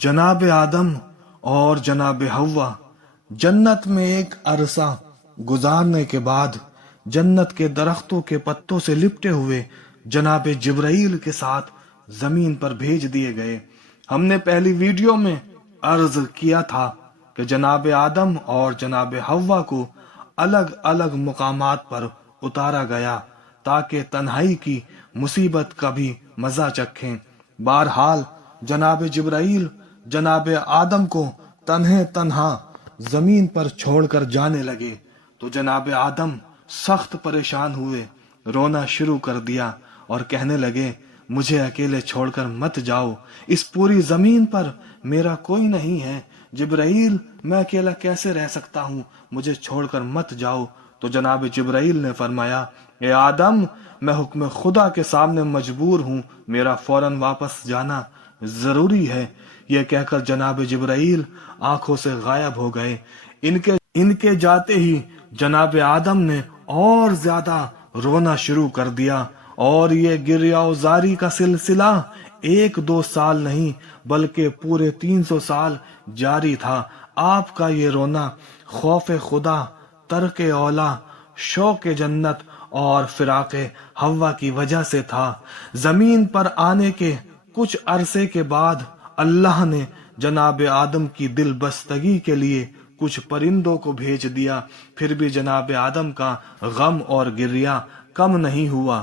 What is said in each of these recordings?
جناب آدم اور جناب حوا جنت میں ایک عرصہ گزارنے کے بعد جنت کے درختوں کے پتوں سے لپٹے ہوئے جناب جبرائیل کے ساتھ زمین پر بھیج دیے گئے۔ ہم نے پہلی ویڈیو میں عرض کیا تھا کہ جناب آدم اور جناب حوا کو الگ الگ مقامات پر اتارا گیا تاکہ تنہائی کی مصیبت کا بھی مزہ چکھیں۔ بہرحال جناب جبرائیل جناب آدم کو تنہا زمین پر چھوڑ کر جانے لگے تو جناب آدم سخت پریشان ہوئے، رونا شروع کر دیا اور کہنے لگے مجھے اکیلے چھوڑ کر مت جاؤ، اس پوری زمین پر میرا کوئی نہیں ہے، جبرائیل میں اکیلا کیسے رہ سکتا ہوں، مجھے چھوڑ کر مت جاؤ۔ تو جناب جبرائیل نے فرمایا اے آدم میں حکم خدا کے سامنے مجبور ہوں، میرا فوراً واپس جانا ضروری ہے۔ یہ کہہ کر جناب جبرائیل آنکھوں سے غائب ہو گئے۔ ان کے جاتے ہی جناب آدم نے اور زیادہ رونا شروع کر دیا اور یہ گریہ زاری کا سلسلہ 1-2 سال نہیں بلکہ پورے 300 سال جاری تھا۔ آپ کا یہ رونا خوف خدا، ترک اولا، شوق جنت اور فراق حوا کی وجہ سے تھا۔ زمین پر آنے کے کچھ عرصے کے بعد اللہ نے جناب آدم کی دل بستگی کے لیے کچھ پرندوں کو بھیج دیا، پھر بھی جناب آدم کا غم اور گریہ کم نہیں ہوا۔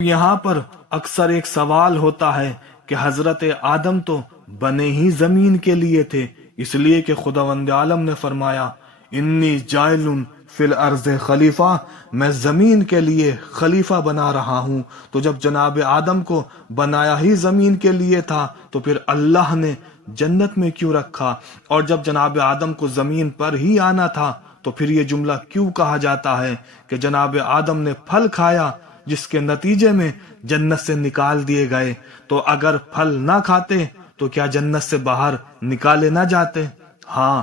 یہاں پر اکثر ایک سوال ہوتا ہے کہ حضرت آدم تو بنے ہی زمین کے لیے تھے، اس لیے کہ خداوند عالم نے فرمایا انی جائل فی الارض خلیفہ، میں زمین کے لیے خلیفہ بنا رہا ہوں۔ تو جب جناب آدم کو بنایا ہی زمین کے لیے تھا تو پھر اللہ نے جنت میں کیوں رکھا، اور جب جناب آدم کو زمین پر ہی آنا تھا تو پھر یہ جملہ کیوں کہا جاتا ہے کہ جناب آدم نے پھل کھایا جس کے نتیجے میں جنت سے نکال دیے گئے؟ تو اگر پھل نہ کھاتے تو کیا جنت سے باہر نکالے نہ جاتے؟ ہاں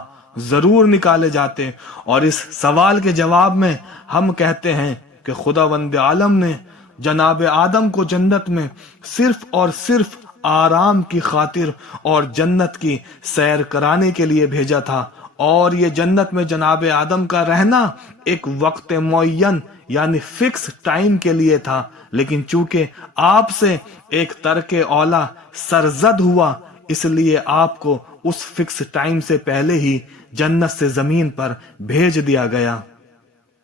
ضرور نکالے جاتے۔ اور اس سوال کے جواب میں ہم کہتے ہیں کہ خداوند عالم نے جناب آدم کو جنت میں صرف اور صرف آرام کی خاطر اور جنت کی سیر کرانے کے لیے بھیجا تھا، اور یہ جنت میں جناب آدم کا رہنا ایک وقت معین یعنی فکس ٹائم کے لیے تھا، لیکن چونکہ آپ سے ایک ترک اولا سرزد ہوا اس لیے آپ کو اس فکس ٹائم سے پہلے ہی جنت سے زمین پر بھیج دیا گیا۔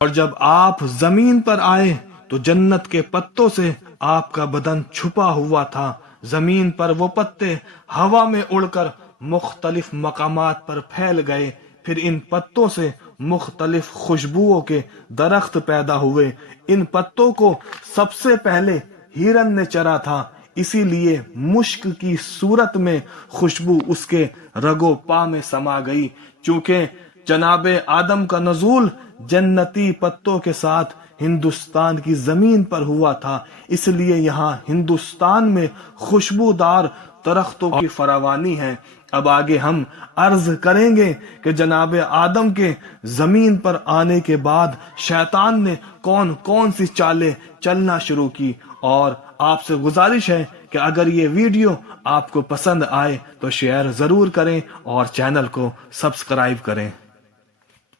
اور جب آپ زمین پر آئے تو جنت کے پتوں سے آپ کا بدن چھپا ہوا تھا۔ زمین پر وہ پتے ہوا میں اڑ کر مختلف مقامات پر پھیل گئے، پھر ان پتوں سے مختلف خوشبوؤں کے درخت پیدا ہوئے۔ ان پتوں کو سب سے پہلے ہرن نے چرا تھا، اسی لیے مشک کی صورت میں خوشبو اس کے رگو پا میں سما گئی۔ چونکہ جناب آدم کا نزول جنتی پتوں کے ساتھ ہندوستان کی زمین پر ہوا تھا، اس لیے یہاں ہندوستان میں خوشبودار درختوں کی فراوانی ہے۔ اب آگے ہم عرض کریں گے کہ جناب آدم کے زمین پر آنے کے بعد شیطان نے کون کون سی چالیں چلنا شروع کی، اور آپ سے گزارش ہے کہ اگر یہ ویڈیو آپ کو پسند آئے تو شیئر ضرور کریں اور چینل کو سبسکرائب کریں۔